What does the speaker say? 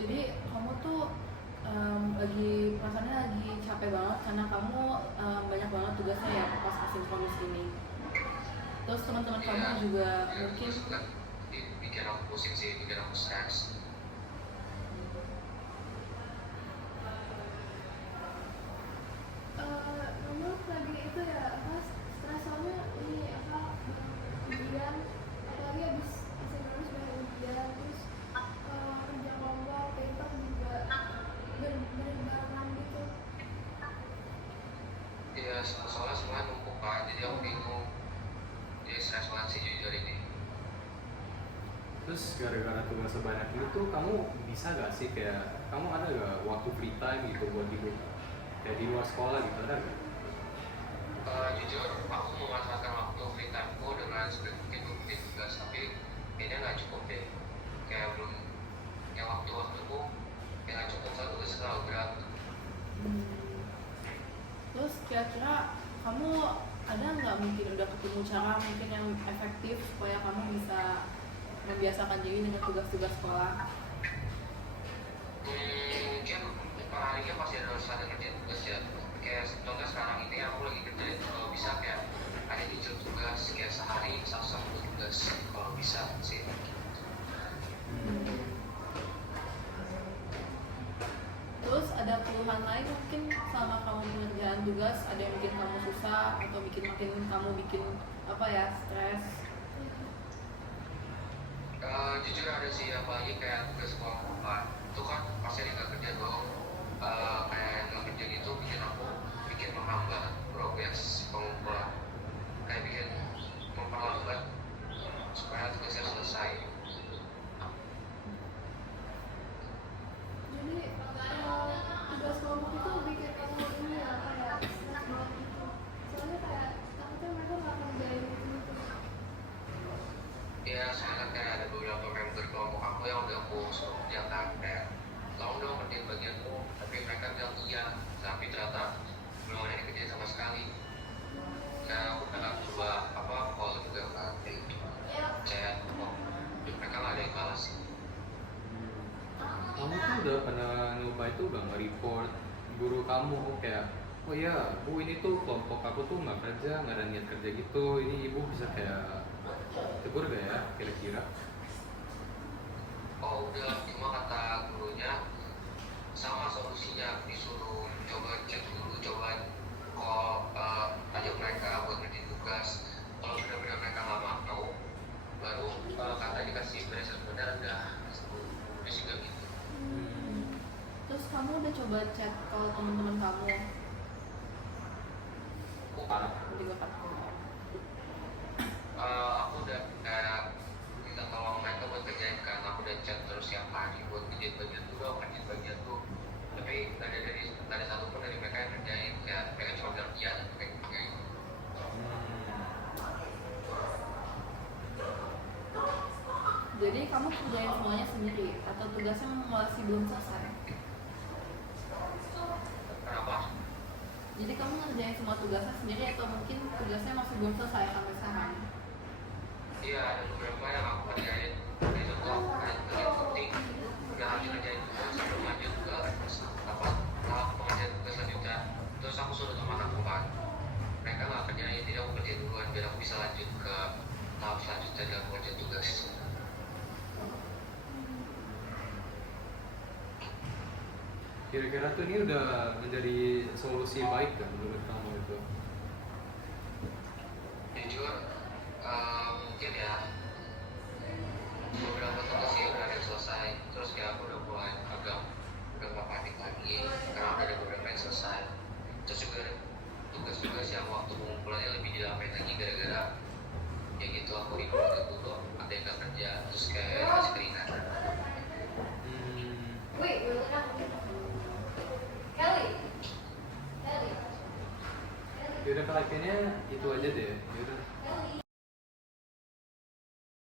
Jadi kamu tuh lagi perasaannya lagi capek banget karena kamu banyak banget tugasnya ya pas asinkronus ini. Terus teman-teman kamu Iya, juga ya mungkin tugas kan bikin aku pusing sih, bikin aku stres. Kamu lagi itu ya apa stres soalnya ini apa ujian apalagi habis asinkronus banyak ujian terus kerja kelompok paper juga berbarengan gitu. Iya, soalnya semuanya numpuk kan, jadi aku bingung. Jadi stres banget sih jujur ini. Terus gara-gara tugas sebanyak itu tuh kamu bisa gak sih kayak kamu ada gak waktu free time gitu buat hidup kayak di luar sekolah gitu ada gak? Jujur, aku memanfaatkan waktu free time-ku dengan sebaik mungkin mengikuti tugas, tapi kayaknya nggak cukup deh. Kayak belum, yang waktu-waktuku yang nggak cukup, soalnya tugasnya terlalu berat. hmm, terus kira-kira kamu ada nggak mungkin udah ketemu cara mungkin yang efektif supaya kamu bisa membiasakan diri dengan tugas-tugas sekolah? Mungkin perharinya pasti harus ada kerjaan tugas ya. Kayak contoh sekarang ini aku lagi kerjain, kalau bisa kayak ada nyicil tugas kayak sehari satu tugas kalau bisa sih. Terus ada keluhan lain mungkin sama kamu pengerjaan tugas, ada yang bikin kamu susah atau bikin makin kamu bikin apa ya stres? Jujur ada sih, apalagi kayak tugas kelompok itu kan pasti ada nggak kerja doang. Kayak nggak kerja gitu bikin menghambat progres pengumpulan, kayak bikin memperlambat supaya tugasnya selesai. Jadi tugas kelompok itu bikin kamu ini ya kayak stres banget gitu. Soalnya kayak takutnya mereka nggak ngerjain itu. Ya soalnya kayak ada beberapa member kelompok aku yang udah aku suruh kerjakan kayak tolong dong kerjain bagianmu, tapi mereka bilang iya, tapi ternyata belum ada yang dikerjain sama sekali. Kayak aku udah coba call juga kan, kayak gitu, chat kok mereka nggak ada yang balas sih. Kamu tuh udah pernah nyoba itu gak nge-report guru kamu kayak oh iya bu ini tuh kelompok aku tuh nggak kerja nggak ada niat kerja gitu ini ibu bisa kayak tegur gak ya kira-kira? Oh udah, cuma kata gurunya sama solusinya, disuruh coba cek dulu, coba call ajak mereka buat ngerjain tugas. Kalau benar-benar mereka nggak mau, baru kata dikasih berdasar benar udah terus juga gitu. Terus kamu udah coba chat ke teman-teman kamu? Parah. Juga kan? Aku udah kayak minta tolong mereka buat kerjain kan, aku udah chat terus siap hari buat kerjain bagian tuh dong, kerjain bagian tuh, tapi nggak ada satupun dari mereka yang kerjain, kayak mereka cuma bilang iya dan mereka kerjain. Jadi kamu kerjain semuanya sendiri atau tugasnya masih belum selesai? Kenapa? Jadi kamu ngerjain semua tugasnya sendiri atau mungkin tugasnya masih belum selesai sampai sekarang? Iya, ada beberapa yang aku kerjain, dari contoh ada bagian penting udah harus kerjain dulu sebelum lanjut ke tahap pengerjaan tugas selanjutnya. Terus aku suruh teman aku kan, mereka nggak kerjain, jadi aku kerjain duluan biar aku bisa lanjut ke tahap selanjutnya dalam pengerjaan tugas. Kira-kira tuh ini udah menjadi solusi baik kan menurut kamu itu? Jujur, mungkin ya beberapa tugas sih udah ada yang selesai, terus kayak aku udah mulai agak udah nggak panik lagi karena udah ada beberapa yang selesai. Terus juga ada tugas-tugas yang waktu pengumpulannya lebih dilapain lagi gara-gara ya gitu, aku ribut dulu ada yang nggak kerja terus kayak masih keringanan. Wait, Kelly. Yaudah kali ini itu aja deh. Yaudah